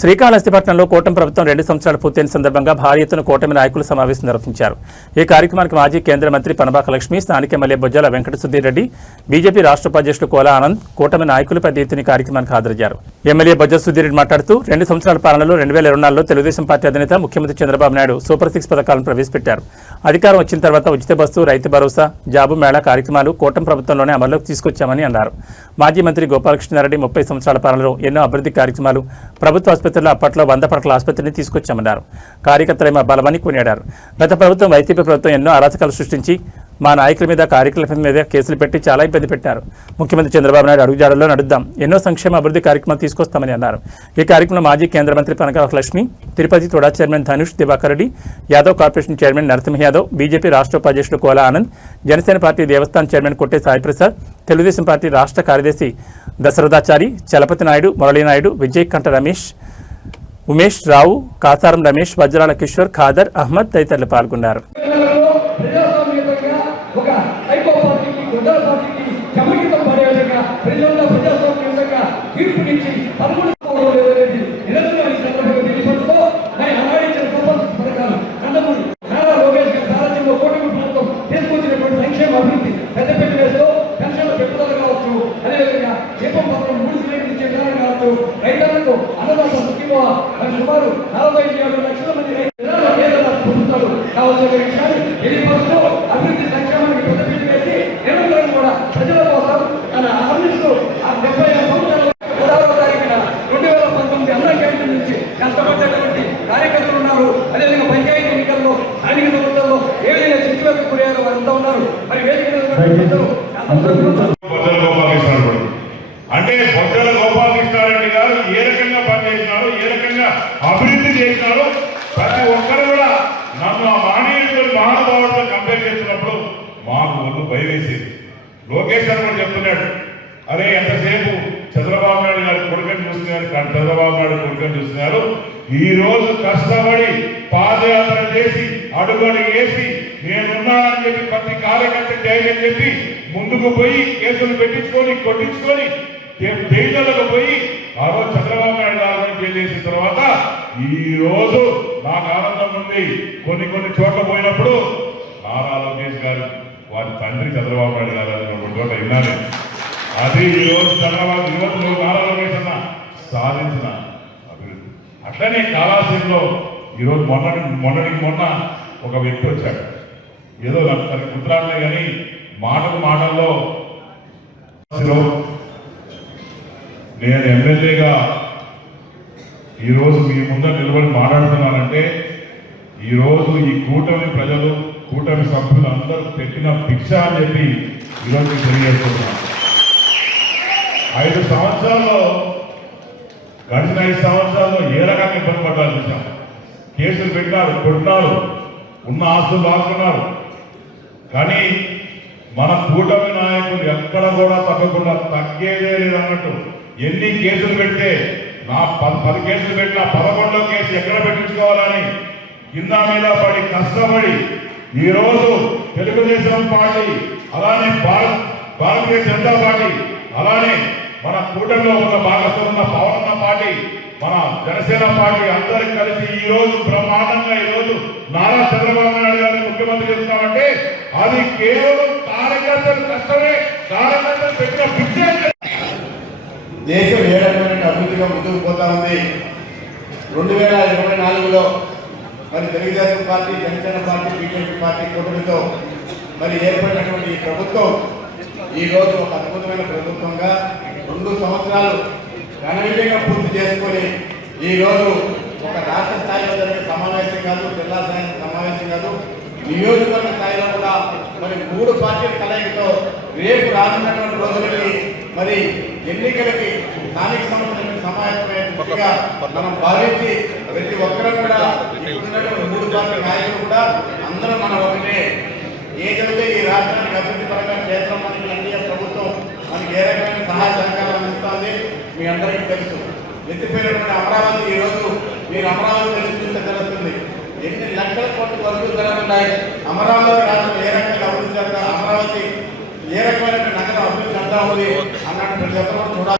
శ్రీకాళహస్తిపట్నంలో కూటమి ప్రభుత్వం 2 సంవత్సరాలు పూర్తయిన సందర్భంగా భారీ ఎత్తున కూటమి నాయకులు సమావేశం నిర్వహించారు. ఈ కార్యక్రమానికి మాజీ కేంద్ర మంత్రి పనబాక లక్ష్మి, స్థానిక ఎమ్మెల్యే బొజ్జల వెంకట సుధీర్ రెడ్డి, బీజేపీ రాష్ట్ర ఉపాధ్యక్షులు కోలా ఆనంద్, కూటమి నాయకులు పెద్ద ఎత్తున కార్యక్రమానికి హాజరయ్యారు. ఎమ్మెల్యే బొజ్జల సుధీర్ రెడ్డి మాట్లాడుతూ 2 సంవత్సరాల పాలనలో 2024లో తెలుగుదేశం పార్టీ అధినేత ముఖ్యమంత్రి చంద్రబాబు నాయుడు సూపర్ 6 పథకాలను ప్రవేశపెట్టారు. అధికారం వచ్చిన తర్వాత ఉచిత బస్సు, రైతు భరోసా, జాబు మేళా కార్యక్రమాలు కూటమి ప్రభుత్వంలోనే అమల్లోకి తీసుకొచ్చామని అన్నారు. మాజీ మంత్రి గోపాలకృష్ణారెడ్డి 30 సంవత్సరాల పాలనలో ఎన్నో అభివృద్ధి కార్యక్రమాలు, ప్రభుత్వ ఆసుపత్రుల్లో అప్పట్లో 100 పడకల ఆసుపత్రిని తీసుకొచ్చామన్నారు. కార్యకర్తలే మా బలమని కొనియాడారు. గత ప్రభుత్వం వైసీపీ ప్రభుత్వం ఎన్నో అరాచకాలు సృష్టించి మా నాయకుల మీద, కార్యకర్తల మీద కేసులు పెట్టి చాలా ఇబ్బంది పెట్టారు. ముఖ్యమంత్రి చంద్రబాబు నాయుడు అడుగుజాడల్లో నడుద్దాం, ఎన్నో సంక్షేమ అభివృద్ధి కార్యక్రమాలు తీసుకొస్తామని అన్నారు. ఈ కార్యక్రమంలో మాజీ కేంద్ర మంత్రి Panabaka Lakshmi, Tirupati TUDA chairman Dhanush Diwakar Reddy, Yadav corporation chairman Narasimha Yadav, BJP రాష్ట్ర ఉపాధ్యక్షులు Kola Anand, Janasena party Devasthan chairman Kotte Saiprasad, Telugu Desam party రాష్ట్ర కార్యదర్శి దశరథాచారి, చలపతి నాయుడు, మురళీనాయుడు, విజయ్ కంఠ రమేష్, ఉమేష్ రావు, కాసారం రమేష్, వజ్రాల కిషోర్, ఖాదర్ అహ్మద్ తదితరులు పాల్గొన్నారు. రైతులకు అన్నదాత ముఖ్యంగా సుమారు 47 లక్షల మంది రైతులు కావాల్సిన విషయాన్ని తెలియపరుస్తూ అభివృద్ధి సంక్షేమానికి పెద్దపీట వేసి నిరంతరం కూడా ప్రజల కోసం తన ఆఫీసు 75 సంవత్సరాల 16వ తారీఖున 2019 అన్న క్యాంటీన్ నుంచి కష్టపడ్డటువంటి కార్యకర్తలు ఉన్నారు. అదేవిధంగా పంచాయతీ ఎన్నికల్లో స్థానిక సంస్థల్లో ఏదైనా శక్తిలోకి కూడారు వారంతా ఉన్నారు. మరి వేదిక అంటే బొజ్జల గోపాలకృష్ణారెడ్డి గారు ఏ రకంగా పనిచేసినాడు, ఏ రకంగా అభివృద్ధి చేసినాడు, ప్రతి ఒక్కరు కూడా నన్ను ఆ మహానుభావుడితో కంపేర్ చేస్తున్నప్పుడు మాకు ఒళ్ళు భయం వేసేది. లోకేష్ గారు కూడా చెప్తున్నాడు, అరే ఎంతసేపు చంద్రబాబు నాయుడు గారి కొడుకని చూస్తున్నారు, కానీ చంద్రబాబు నాయుడు కొడుకని చూస్తున్నారు. ఈ రోజు కష్టపడి పాదయాత్ర చేసి అడుగడుగు వేసి నేనున్నానని చెప్పి ప్రతి కార్యకర్త ధైర్యం చెప్పి ముందుకు పోయి కేసులు పెట్టించుకొని కొట్టించుకొని జైళ్ళకు పోయి ఆ రోజు చంద్రబాబు నాయుడు గారిని జైలు చేసిన తర్వాత ఈ రోజు నాకు ఆనందం ఉంది. కొన్ని చోట్ల పోయినప్పుడు నారా లోకేష్ గారు వారి తండ్రి చంద్రబాబు నాయుడు గారు కొన్ని చోట్ల విన్నాను. అది ఈ రోజు చంద్రబాబు యువతులు నారా లోకేష్ అన్న సాధించిన అభివృద్ధి. అట్లనే కాళహస్తిలో ఈరోజు మొన్నటికి మొన్న ఒక వ్యక్తి వచ్చాడు. ఏదో నాకు తనకి గుర్తురాలే కానీ మాటల్లో నేను ఎమ్మెల్యేగా ఈరోజు మీ ముందర నిలబడి మాట్లాడుతున్నానంటే ఈరోజు ఈ కూటమి ప్రజలు, కూటమి సభ్యులు అందరూ పెట్టిన భిక్ష అని చెప్పి ఈరోజు తెలియజేస్తున్నాను. 5 సంవత్సరాల్లో గడిచిన 5 సంవత్సరాల్లో ఏ రకంగా ఇబ్బంది పడ్డారు చూసాం. కేసులు పెట్టారు, కొట్టినారు, ఉన్న ఆస్తులు లాక్కున్నారు. కానీ మన కూటమి నాయకులు ఎక్కడ కూడా తగ్గకుండా తగ్గేదే లేదన్నట్టు ఎన్ని కేసులు పెడితే నా 10 కేసులు పెట్టినా 11వ కేసు ఎక్కడ పెట్టించుకోవాలని కింద మీద పడి కష్టపడి ఈరోజు తెలుగుదేశం పార్టీ, అలానే భారతీయ జనతా పార్టీ, అలానే మన కూటమిలో ఉన్న భాగస్వామ్య పవన్ పార్టీ, మన జనసేన పార్టీ అందరూ కలిసి ఈ రోజు బ్రహ్మాండంగా ఈరోజు నారా చంద్రబాబు నాయుడు గారిని ముఖ్యమంత్రి చేస్తున్నామంటే అది కేవలం కార్యకర్తలు కష్టమే, కార్యకర్తలు పెట్టిన భిక్ష. దేశం ఏ రకమైన అభివృద్ధిగా ముందుకు పోతా ఉంది. 2024లో మరి Telugu Desam party, Janasena party, BJP party కూటమితో మరి ఏర్పడినటువంటి ఈ ప్రభుత్వం ఈరోజు ఒక అద్భుతమైన ప్రభుత్వంగా 2 సంవత్సరాలు ఘనవిజయంగా పూర్తి చేసుకొని ఈరోజు ఒక రాష్ట్ర స్థాయిలో జరిగే సమావేశం కాదు, జిల్లా స్థాయి సమావేశం కాదు, నియోజకవర్గ స్థాయిలో కూడా మరి 3 పార్టీల కలయికతో రేపు రానున్నటువంటి రోజులకి మరి ఎన్నికలకి స్థానిక సంస్థలకు సమాయత్తమైనట్టుగా మనం భావించి ప్రతి ఒక్కరూ కూడా ఇప్పుడున్నటువంటి 3 పార్టీ నాయకులు కూడా అందరూ మనం ఒకటే. ఏదైతే ఈ రాష్ట్రానికి అభివృద్ధి పరంగా కేంద్రం మనకి ఎన్డీఏ ప్రభుత్వం మనకి ఏ రకమైన సహాయ సహకారాలు అందిస్తుంది మీ అందరికీ తెలుసు. ఎత్తిపోయినటువంటి అమరావతి ఈరోజు మీరు అమరావతి చూస్తే తెలుస్తుంది ఎన్ని లక్షల కోట్ల వరకు జరుగుతున్నాయి. అమరావతి రాష్ట్రం ఏ రకమైన అభివృద్ధి జరుగుతుంది, అమరావతి ఏ రకమైన నగరం అభివృద్ధి చెందా ఉంది అన్నట్టు ప్రతి ఒక్కరు చూడాలి.